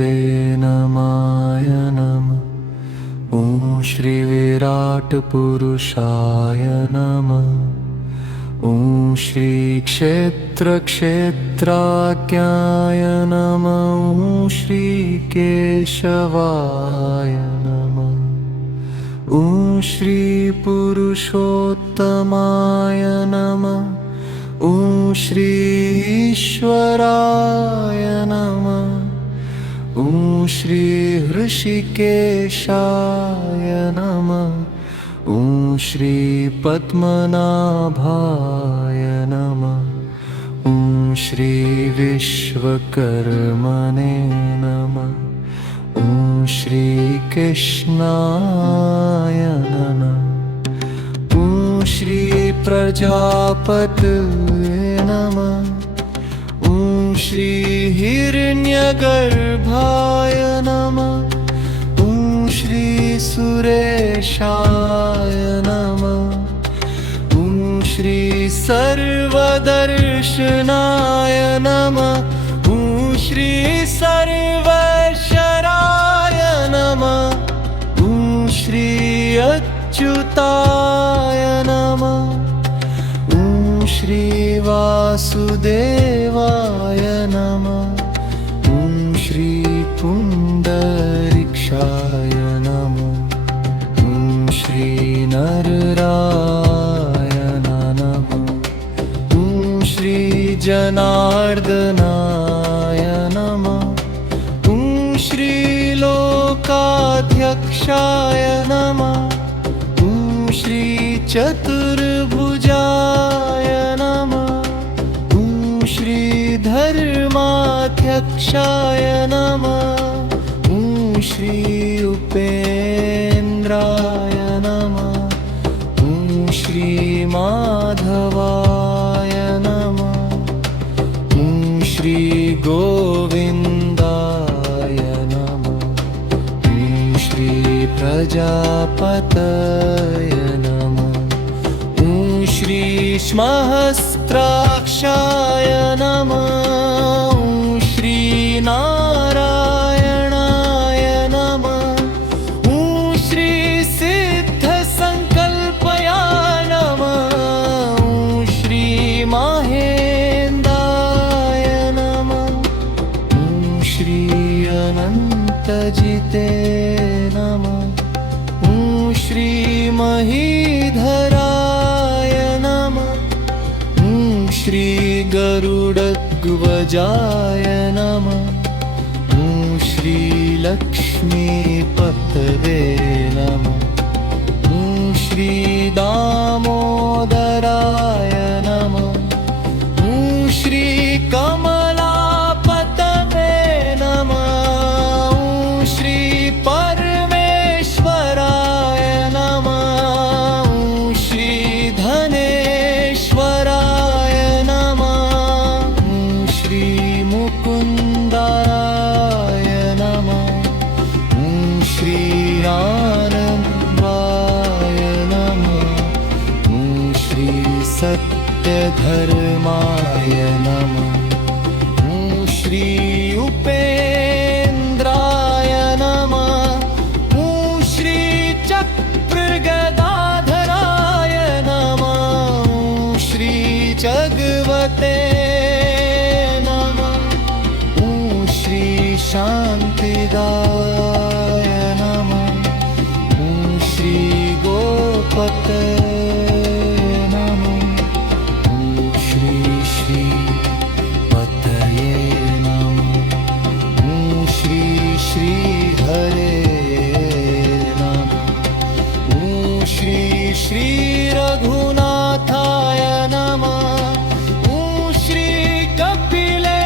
विष्णवे नमाय नमः। ॐ श्री विराट पुरुषाय नमः। ॐ श्री क्षेत्र क्षेत्राज्ञाय नमः। ॐ श्री केशवाय नमः। ॐ श्री पुरुषोत्तमाय नमः। ॐ श्री ईश्वराय नमः। ॐ श्री हृषिकेशाय नमः। ॐ श्री पद्मनाभाय नमः। ॐ श्री विश्वकर्मणे नमः। ॐ श्री कृष्णाय नमः। ॐ श्री प्रजापतये नमः। ॐ श्री हिरण्यगर्भाय नमः। ॐ श्री सुरेशाय नमः। ॐ श्री सर्वदर्शनाय नमः। ॐ श्री सर्वेश्वराय नमः। ॐ श्री अच्युताय नमः। ॐ श्री वासुदेवाय नमः। ॐ श्री पुण्डरीक्षाय नमः। ॐ श्री नररायण नमः। ॐ श्री जनार्दनाय नमः। ॐ श्री लोकाध्यक्षाय नमः। ॐ श्री चतुर्भुजाय नमः। ॐ श्री धर्माध्यक्षाय नमः। ॐ श्री उपेन्द्राय नमः। ॐ श्री माधवाय नमः। ॐ श्री गोविन्दाय नमः। ॐ श्री प्रजापतये नमः। ॐ श्री सहस्राक्षाय नमः। ॐ श्री नारायणाय नमः। ॐ श्री सिद्धसंकल्पयाय नमः। ॐ श्री महेन्द्राय नमः। ॐ श्री अनन्तजिते नमः। ॐ श्री महीधराय नमः। ॐ श्री गरुडध्वजाय नमः। ॐ श्री लक्ष्मीपतये नमः। ॐ श्री दामोदराय नमः। ॐ श्री कमलापतये नमः। ॐ श्री परमेश्वराय नमः। ॐ श्री धनेश्वराय नमः। ॐ श्री मुकुन्दाय नमः। ॐ श्री आनन्दाय नमः। ॐ श्री सत्यधर्माय नमः। ॐ श्री उपेन्द्राय नमः। ॐ श्री चक्रगदाधराय नमः। ॐ श्री जगवते नमः। ॐ श्री शान्तिदाय नमः। ॐ श्री गोपते नमः। ॐ श्री श्रीपतये नमः। ॐ श्री श्रीहरे नमः। ॐ श्री श्रीरघुनाथाय नमः। ॐ श्री कपिलेश्वराय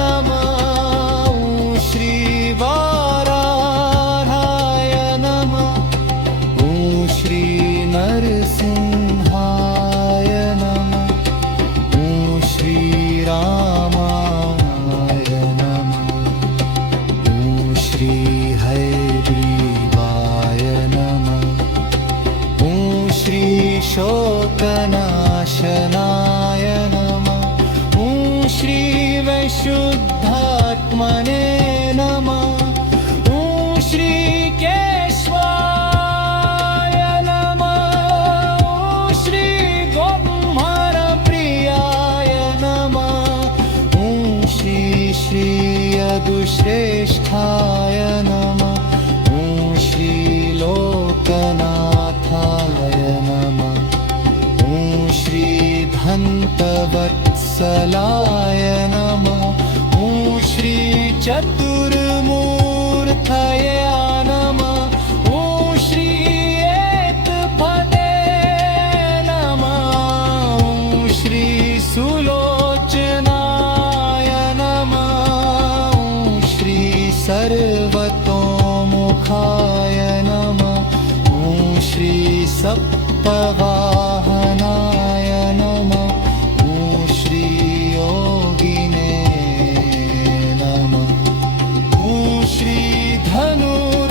नमः। ॐ श्री वाराहाय नमः। ॐ श्री नरसिंहाय नमः। ॐ श्री रामाय नमः। ॐ श्री हयग्रीवाय नमः। ॐ श्री शोकनाशनाय नमः। ॐ श्री वैशुद्धात्मने यदुश्रेष्ठाय नमः। ॐ श्री लोकनाथाय नमः। ॐ श्री धन्तवत्सलाय नमः। ॐ श्री चतुर्मूर्तये नमः। ॐ श्री एतपदे नमः। ॐ श्री सुलोचनाय नमः। ॐ श्री सर्वतोमुखाय नमः। ॐ श्री सप्तवाहनाय नमः। ॐ श्री योगिने नमः। ॐ श्री धनुर्धराय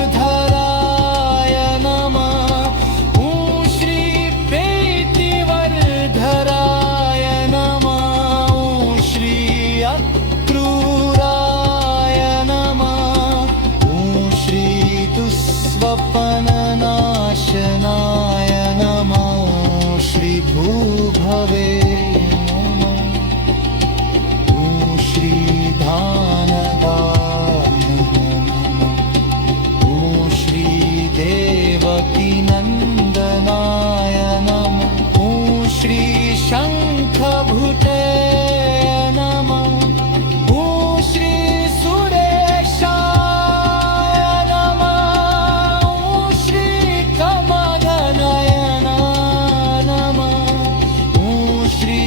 नमः। ॐ श्री प्रीतिवर्धराय नमः। ॐ श्री अक्रूराय नमः। ॐ श्री दुःस्वप्ननाशनाय नमः। ॐ श्री भूभवे नमः। ॐ श्री धानदाय नमः। ॐ श्री देवकीनन्दनाय नमः। ॐ श्री शङ्खभुते नमः। ॐ श्री सुरेशाय नमः। ॐ श्री कमलनयनाय नमः। ॐ श्री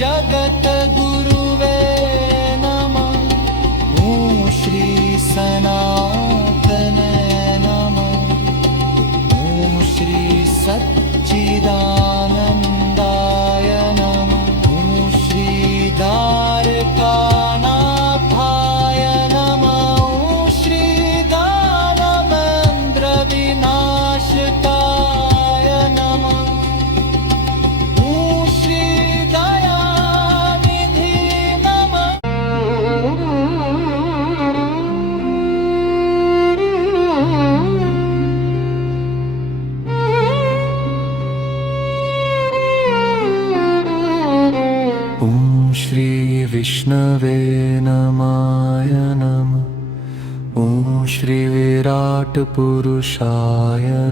जगद्गुरुवे नमः। ॐ श्री सनातनाय नमः। ॐ श्री सच्चिदानन्दाय नमः। ॐ श्री द्वारकानाथाय नमः। ॐ श्री दानवेन्द्रविनाशकाय नमः। ॐ श्री दयानिधि नमः। ॐ श्री विष्णवे नमाय नमः। ॐ श्री विराटपुरुषाय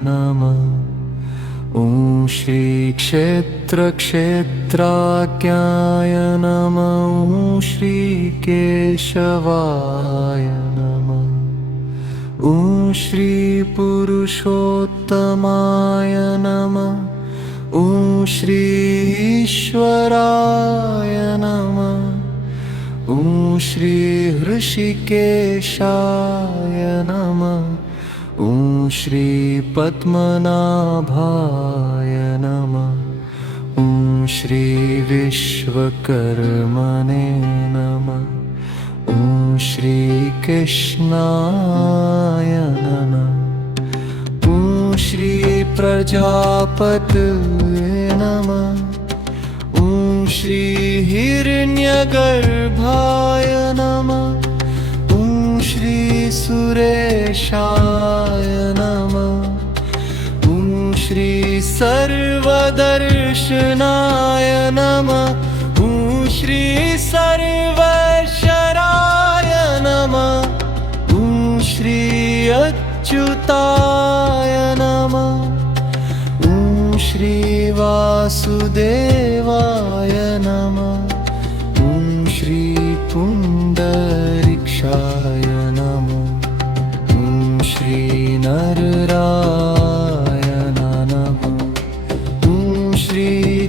नमः। ॐ श्री क्षेत्रक्षेत्राज्ञाय नमः। ॐ श्री केशवाय नमः। ॐ श्री पुरुषोत्तमाय नमः। ॐ श्री ईश्वराय नमः। ॐ श्री हृषिकेशाय नमः। ॐ श्री पद्मनाभाय नमः। ॐ श्री विश्वकर्मणे नमः। ॐ श्री कृष्णाय नमः। ॐ श्री प्रजापतये नमः। ॐ श्री हिरण्यगर्भाय नमः। ॐ श्री सुरेशाय नमः। ॐ श्री सर्वदर्शनाय नमः। ॐ श्री सर्वेश्वराय नमः। ॐ श्री अच्युताय नमः। ॐ श्री वासुदेवाय नमः। ॐ श्री पुण्डरीक्षाय नमः। ॐ श्री नररायण नमः। ॐ श्री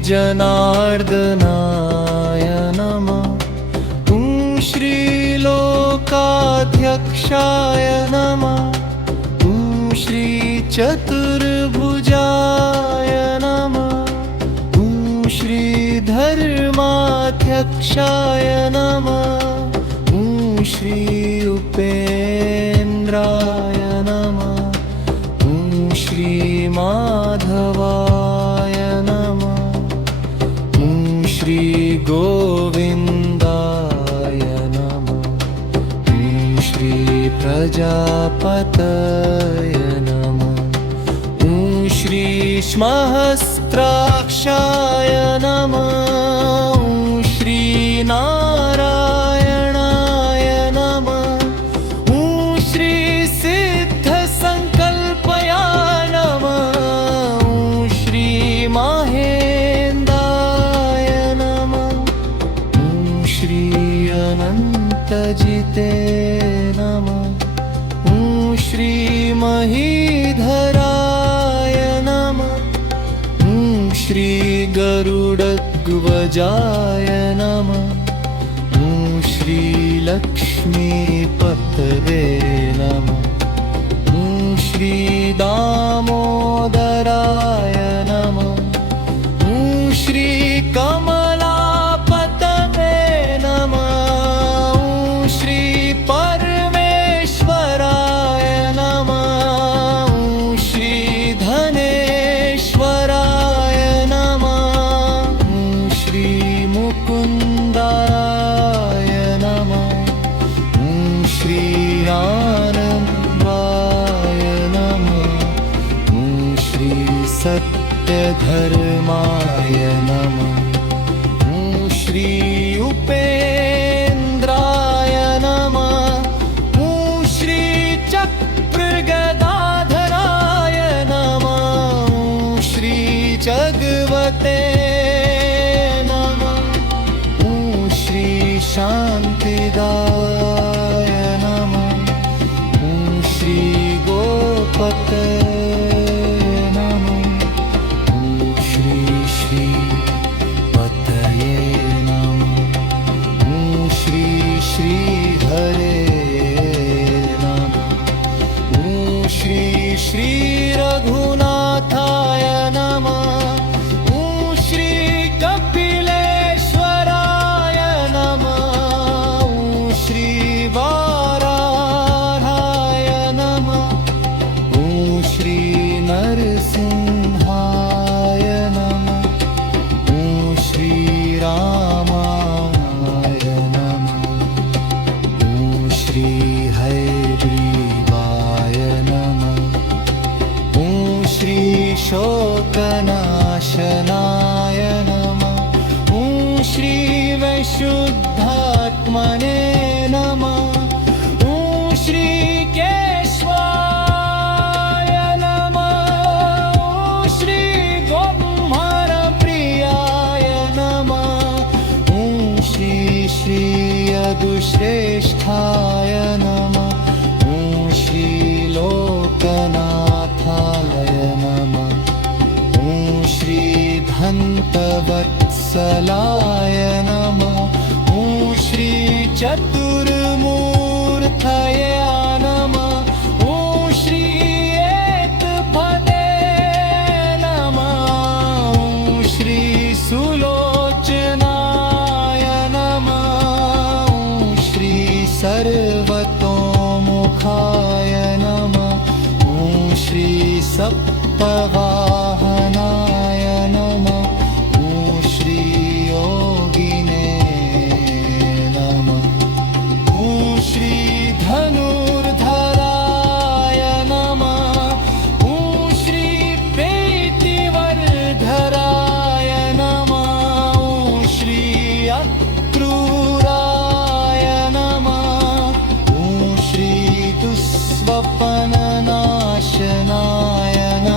जनार्दनाय नमः। ॐ श्री लोकाध्यक्षाय नमः। ॐ श्री चतुर्भुजाय नमः। ॐ श्री धर्माध्यक्षाय नमः। ॐ श्री उपेन्द्राय नमः। ॐ श्री माधवाय नमः। ॐ श्री गोविन्दाय नमः। ॐ श्री प्रजापतये नमः। ॐ श्री स्महस्त्राक्षाय नमः। ॐ श्री नारायणाय नमः। महीधराय नमः। श्री गरुडध्वजाय नमः। श्री लक्ष्मीपतये नमः। श्री दामोदराय नमः। श्री कमलापतये नमः। श्री परमेश्वराय नमः। श्री धनेश्वराय नमः। श्री मुकुन्दाय नमः। श्री आनन्दाय नमः। श्री सत्यधर्माय नमः। श्री उपेन्द्राय नमः। श्री चक्रगदाधराय नमः। श्री जगवते नमः। श्री शान्तिदाय नमः। श्री गोपते नमः। श्री श्री पतये नमः। श्री श्री हरे नमः। श्री श्री रघुनाथाय नमः। श्री कपिलेश्वराय नमः। श्री वाराहाय नमः। श्री नरसिंहाय नमः। श्री रामाय नमः। श्री हयग्रीवाय नमः। श्री शोकनाशनाय नमः। श्री वैशुद्धात्मने नमः। श्री केशवाय नमः। श्री गोब्रह्मप्रियाय नमः। श्री श्री यदुश्रेष्ठाय नमः। श्री लोकनाथाय नमः। श्री धन्तवत्सलाय नमः। श्री चतुर्मूर्तये नमः। श्री एकपदे नमः। श्री सुलोचनाय नमः। श्री सर्वतोमुखाय नमः। श्री सप्तवाहनाय नमः। श्री योगिने नमः। श्री धनुर्धराय नमः। श्री प्रीतिवर्धराय नमः। श्री अक्रूराय नमः। श्री दुःस्वप्ननाशनाय नमः।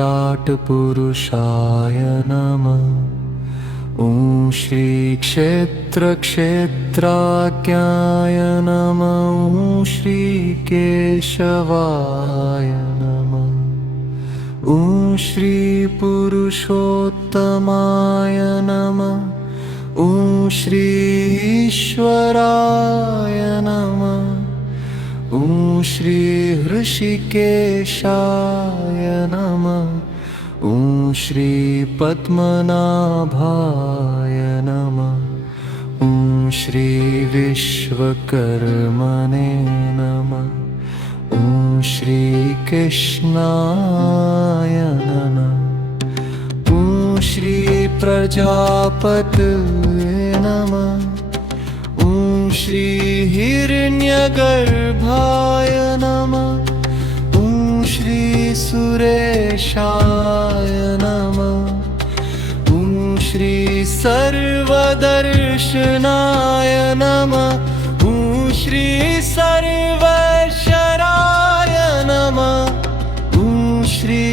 विराट पुरुषाय नमः। ॐ श्री क्षेत्र क्षेत्राज्ञाय नमः। ॐ श्री केशवाय नमः। ॐ श्री पुरुषोत्तमाय नमः। ॐ श्री ईश्वराय नमः। ॐ श्री हृषिकेशाय नमः। ॐ श्री पद्मनाभाय नमः। ॐ श्री विश्वकर्मणे नमः। ॐ श्री कृष्णाय नमः। ॐ श्री प्रजापतये नमः। ॐ श्री हिरण्यगर्भाय नमः। ॐ श्री सुरेशाय नमः। ॐ श्री सर्वदर्शनाय नमः। ॐ श्री सर्वेश्वराय नमः। ॐ श्री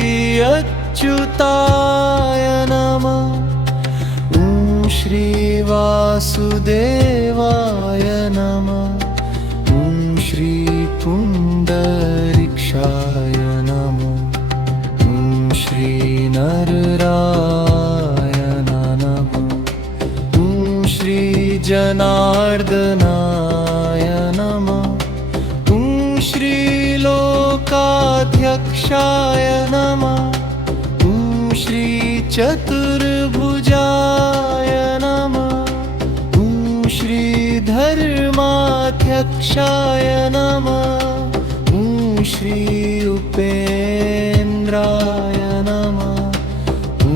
अच्युताय नमः। ॐ श्री वासुदेवाय नमः। ॐ श्री पुण्डरीक्षाय नमः। ॐ श्री नररायण नमः। ॐ श्री जनार्दनाय नमः। ॐ श्री लोकाध्यक्षाय नमः। ॐ श्री चतुर्भुजाय नमः। ॐ श्री धर्माध्यक्षाय नमः। ॐ श्री उपेन्द्राय नमः। ॐ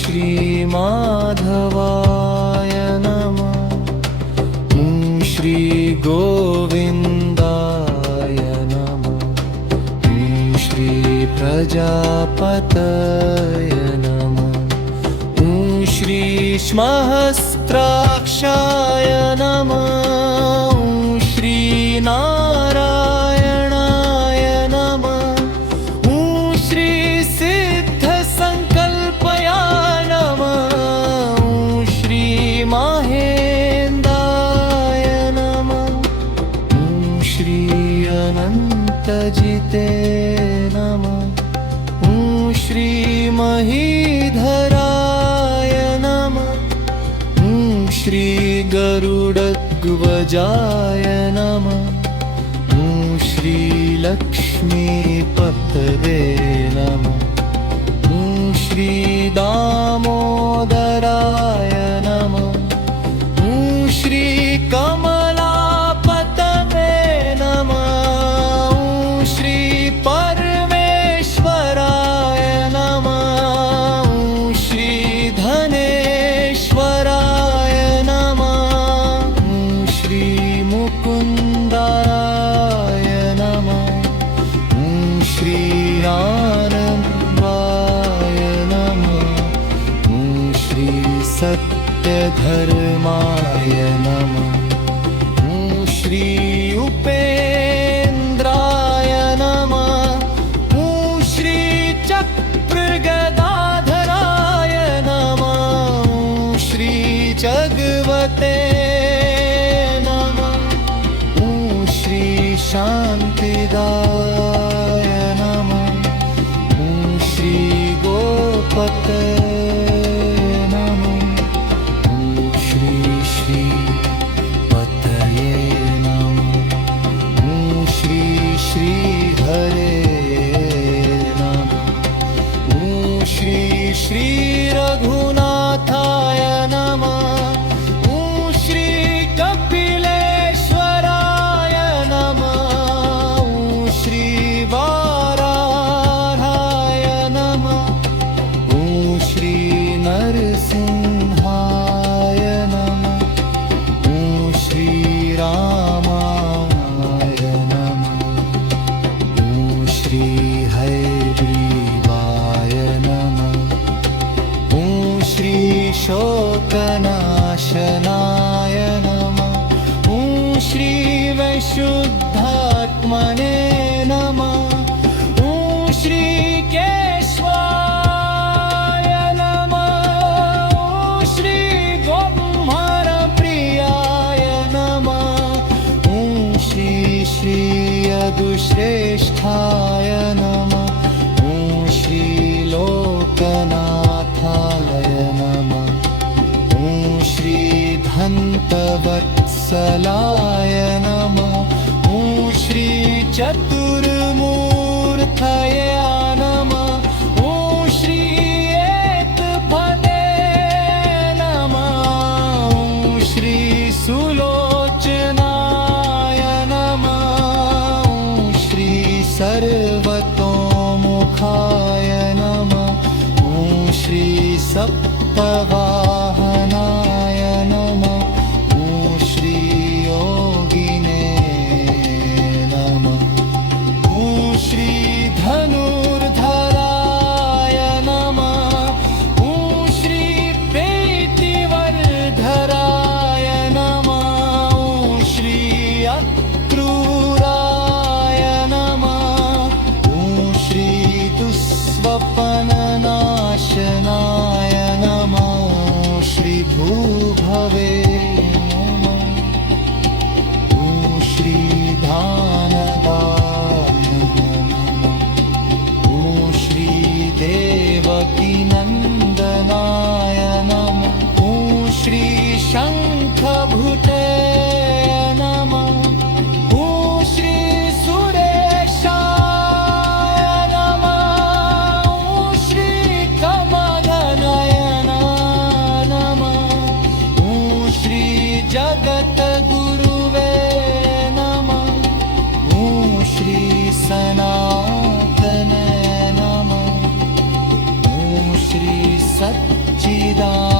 श्री माधवाय नमः। ॐ श्री गोविन्दाय नमः। ॐ श्री प्रजापतये नमः। ॐ श्री सहस्राक्षाय नमः। ॐ श्री नारायणाय नमः। ॐ श्री सिद्धसंकल्पया नमः। ॐ श्री महेन्द्राय नमः। ॐ श्री अनन्तजिते नमः। ॐ श्री महीधराय नमः। ॐ श्री गरुडध्वजाय नमः। ॐ श्री लक्ष्मीपतये नमः। ॐ श्री दामोदराय नमः। ॐ श्री कमलापतये नमः। ॐ श्री परमेश्वराय नमः। ॐ श्री धनेश्वराय नमः। ॐ श्री मुकुन्दाय नमः। ॐ श्री आनन्दाय नमः। ॐ श्री सत्यधर्माय नमः। ॐ श्री उपेन्द्राय नमः। ॐ श्री चक्रगदाधराय नमः। ॐ श्री जगवते नमः। ॐ श्री शान्तिदाय नमः। ॐ श्री गोपतये नमः। ॐ श्री श्रीपतये नमः। ॐ श्री श्रीहरे नमः। ॐ श्री श्रीरघुनाथाय नमः। ॐ श्री कपिलेश्वराय नमः। ॐ श्री वाराहाय नमः। ॐ श्री नरसिंहाय नमः। ॐ श्री रामाय नमः। ॐ श्री हयग्रीवाय नमः। ॐ श्री शोकनाशनाय नमः। ॐ श्री वैशुद्धात्मने नमः। ॐ श्री केशवाय यदुश्रेष्ठाय नमः ॐ श्री लोकनाथाय नमः ॐ श्री धन्तवत्सलाय नमः ॐ श्री चतुर्मूर्तये नमः ॐ श्री एकपदे नमः ॐ श्री सुलोचनाय नमः ॐ श्री सर्वतोमुखाय नमः ॐ श्री सप्तवाहनाय नमः ॐ श्री योगिने नमः ॐ श्री धनुर्धराय नमः ॐ श्री प्रीतिवर्धराय नमः ॐ श्री अक्रूराय नमः ॐ श्री दुःस्वप्ननाशनाय नमः ॐ श्री भूभवे नमः ॐ श्री धानदाय नमः ॐ श्री देवकीनन्दनाय नमः ॐ श्री शङ्खभुते नमः ॐ श्री सुरेशाय नमः ॐ श्री कमलनयनाय नमः ॐ श्री जगद्गुरुवे नमः ॐ श्री सनातनाय नमः ॐ श्री सच्चिदानन्दाय